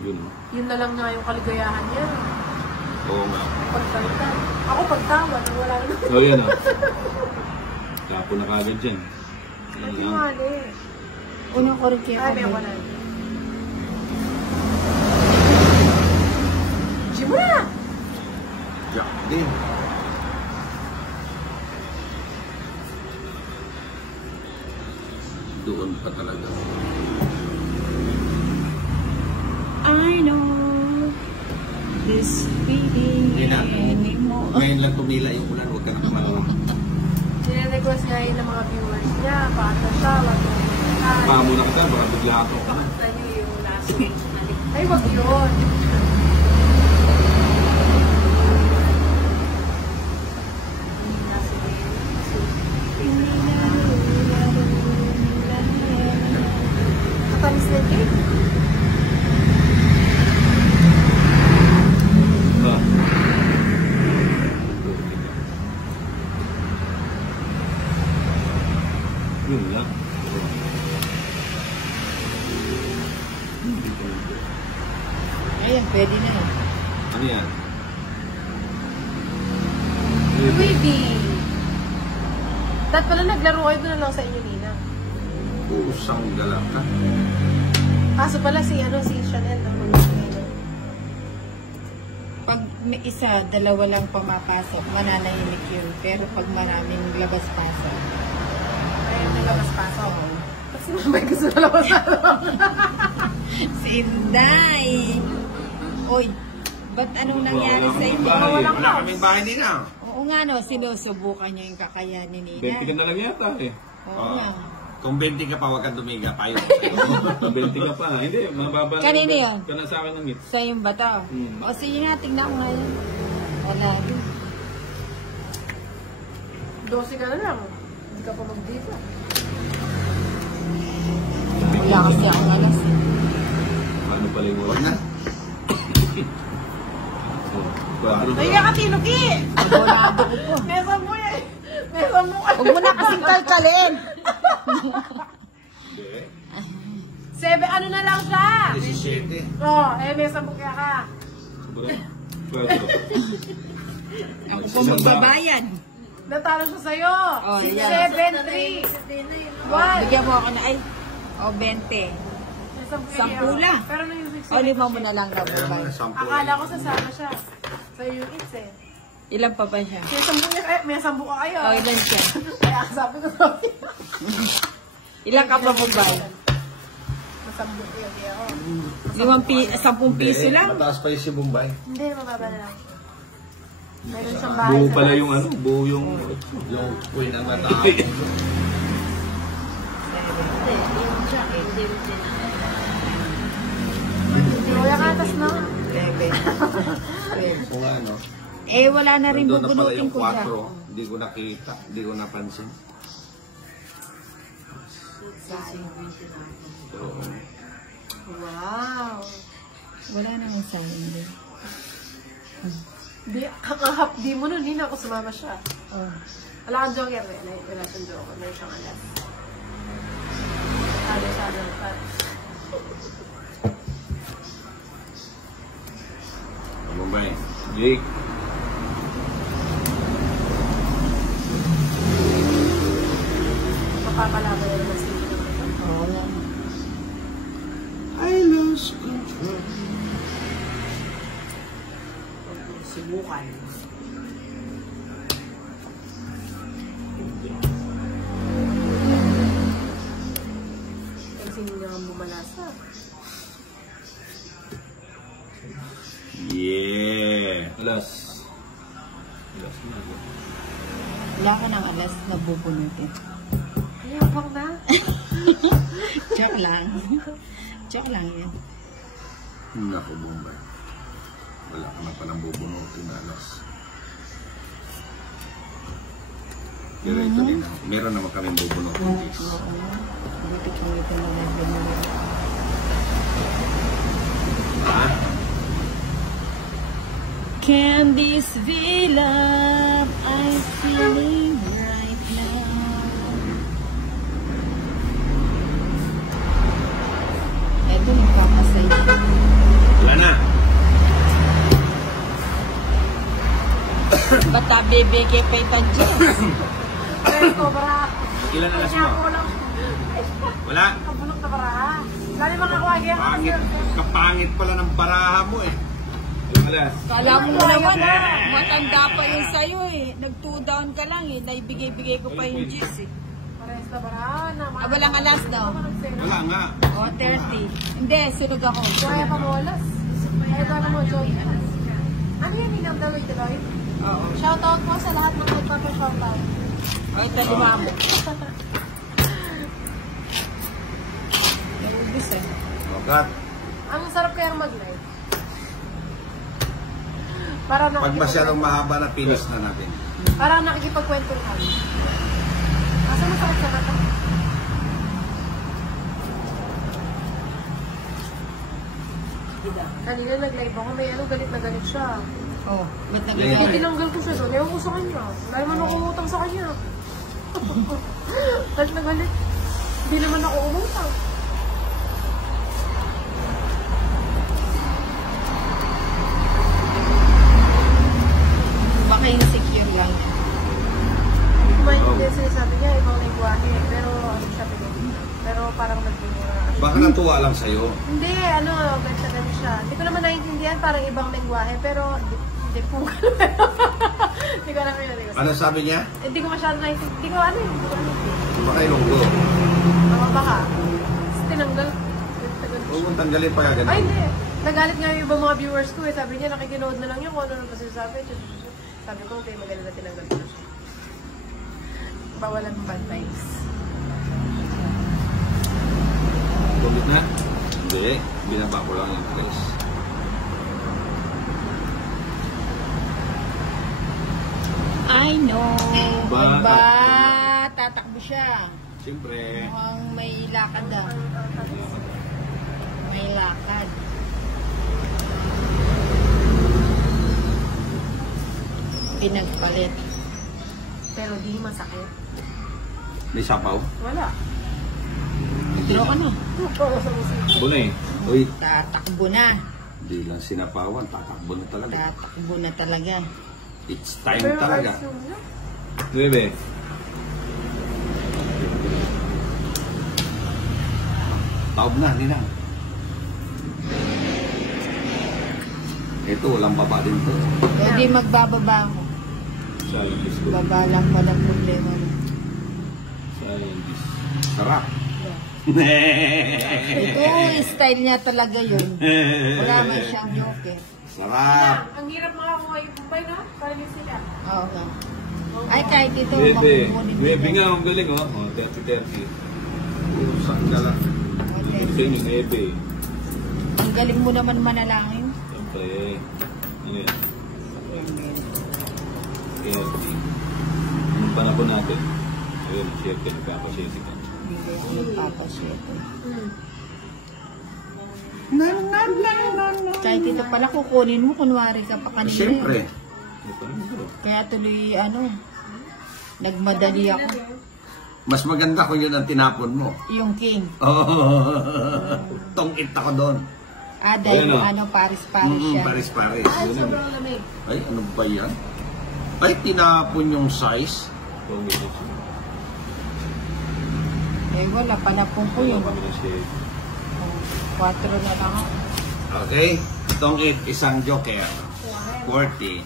Yun. Yun na lang nga yung kaligayahan niya. Oo nga. Pagsalita. Ako pagtawa, wala na. So yan ah. Tapo na kagad dyan. Hindi mali. Unang ko rin kaya Ay, may wala. Jimura! Jack din. Doon pa talaga. I know this feeling anymore. Ngayon lang tumila yung ulan, huwag ka na kumalawa. Sine-request nga yun ng mga viewers niya. Paano siya, wag yung Pamo na kita, baka bigla ako. pakanta niyo yung last week. Ay, wag yun. Katamis na cake? Ah. Yun lang. Ayan, pwede na. Ano yan? Baby! Dahil pala naglaro kayo doon na lang sa inyo, Nina. Pusang galak ka. Kaso pala si Chanel na Pag may isa, dalawa lang pumapasok, mananahimik yun. Pero pag maraming labas-pasok, Ayun, nilabas-pasok. Kasi mamay gusto na labas-pasok. si Inday! Oy, ba't anong nangyari sa inyo? Wala kaming bahay din ah. Oo nga no, sinusubukan niyo yung kakayanin ni 20 ka Nina. na lang yata eh. Oo nga. Kung 20 ka pa, huwag kang dumiga. Payo. 20 ka pa. Hindi, mababa. Kanino yun? Ka na sa akin ng ngits. Sa yung bato. O sige nga, tingnan ko ngayon. Wala rin. 12 ka na lang. Hindi ka pa mag-dito. Wala kasi akong alas. Ano pala yung Huwag na. Naiya ka, Tinuki! Abonado ko po. Mesa mo eh. Mesa mo ka. Huwag mo na kasing kalkalin. 7, ano na lang siya? 17. Oh, mesa mo kaya ka. Ako po magbabayad. Natalo siya sa'yo. Oh, 6, yan. 7, 3, 1. Bigyan mo ako na, ay, o 20. Sampu lang. Pero na yung 6, O 5 mo na lang na babay. akala ko sasama siya. Sa'yo yung it's eh. Ilan pa ba siya? Kaya sambu niya, may sambu ka kayo. O ilan siya? Kaya sabi ko sa'yo. Ilan ka pa babay? Masambu kayo. Kaya 10 piso lang. Mataas pa yung si Bombay. Hindi, mababa na lang. Meron siyang bahay Buo sa pala taas. yung ano, buo yung... Yung queen ang mataas. Kuya katas na. 11. Kung ano. Eh, wala na rin Doon na pala bubunutin yung ko siya. 4. Hindi ko nakita. Hindi ko napansin. So, Wow. Wala naman sa hindi. Di, kakahapdi mo nun, hindi na ako sumama siya. Oh. Wala kang joker eh. Wala siyang joker. May siyang alas. Sado. Bombay. Jake. Mapapalaban na naman sila. Oo lang. I lost control. Subukan. Kasi hindi naman bumalasa. Yeah. Alas. Alas na. Wala ka ng alas na bubunutin. Ayabang na. Joke lang. Joke lang yan. Naku, Bombay. Wala ka na palang bubunutin na alas. Pero ito din. Meron naman kami bubunutin. Oo. Buti kung ito na nagbunutin. Can this be love I'm feeling right now? Ito, nagpapasay siya. Bata bibigay pa itang Diyos. Pero sobra. Ilan alas Kanya mo? ako lang. Wala. Kabulok na baraha. Lalo mga kawagi ako. Pangit, kapangit pala ng baraha mo eh. Ilang alas? Kala mo naman, matanda pa yun sa'yo eh. Nag-2 down ka lang eh. Naibigay-bigay ko pa yung Diyos eh. Parehas na baraha. Ah, walang alas daw. Wala nga. O, 30. Hindi, sunod ako. Kaya pa molas. Kaya ka mo, Joy. Ano yan, Inang Daloy-Daloy? Oo. Shoutout po sa lahat ng magpapa-shoutout. O, ito lima mo. Naubos eh. Ogat, Ang sarap kayang mag-live. Para pag masyadong mahaba na finish na natin. Para nakikipagkwentuhan. Asa masakit sa mata? Kanina nag-live ako, may galit na galit siya. Oh, ba't Kaya nag-live? tinanggal ko siya doon, ewan ko sa kanya. Dahil man ako umutang sa kanya. Galit na galit. Hindi naman ako umutang. Baka insecure lang. Maintindihan sinasabi niya, ibang lingwahe. Pero, ano sabi ko? Pero parang nagbimura. Baka natuwa lang sa'yo. Hindi, galit na galit siya. Hindi ko naman naiintindihan, parang ibang lingwahe. Pero, hindi po. Hindi ko alam yun. Ano sabi niya? Hindi ko masyado naiintindihan. Hindi ko ano yun. Baka ilunggo. Baka. Tapos tinanggal. Galit na galit Huwag siya. mong tanggalin pa yan. Ay, hindi. Nagalit nga yung ibang mga viewers ko eh. Sabi niya, nakikinood na lang yun kung ano nang kasi sabi. Sabi ko, okay, magaling na tinanggal ko na siya. Bawalan bad vibes. Kumit na? Hindi. Binaba ko lang yung press. I know. Ba, Ba, tatakbo siya. Siyempre. Mukhang may lakad daw. May lakad. Pinagpalit. Pero di masakit. May sapaw. Wala. Draw ka na. Oo, sa musik. Buna eh. Uy. Tatakbo na. Hindi lang sinapawan, tatakbo na talaga. Tatakbo na talaga. It's time Pero talaga. ayos yung niya. Bebe. Taob na, hindi na. Ito, walang baba din to. Hindi magbababa mo. Salandis ko. Baba lang mo ng problema mo. Salandis. Sarap. Ito, style niya talaga yun. Wala man siyang joker. Sarap. Ang hirap makakuha yung Mumbai, no? Parang sila. Oo nga. Ay, kahit ito, Bebe. makukunin Bebe nila. nga, ang galing oh. Oh, 30-30. Usak ka lang. Okay. Same yung Ebe. Ang galing mo naman manalangin. Siyempre. Ano yan? 30. Anong panahon natin? Ayun, siyempre, nagkakasiyete ka. Hindi ako nagpapasyeto. Kahit ito pala kukunin mo, kunwari ka pa kanina. Siyempre. Ito naman bro. Kaya tuloy, nagmadali ako. Mas maganda kung yun ang tinapon mo. Yung king. Tongit ako doon. Dahil Ayun, paris-paris siya. Paris-paris. Ay, sobrang lamig. Ay, ano ba yan? Ay, tinapon yung size. Kung ito siya. Eh, wala, panapong ko yun. Kami ng shade. 4 na lang ako. Okay? Tongit, isang joker. 40.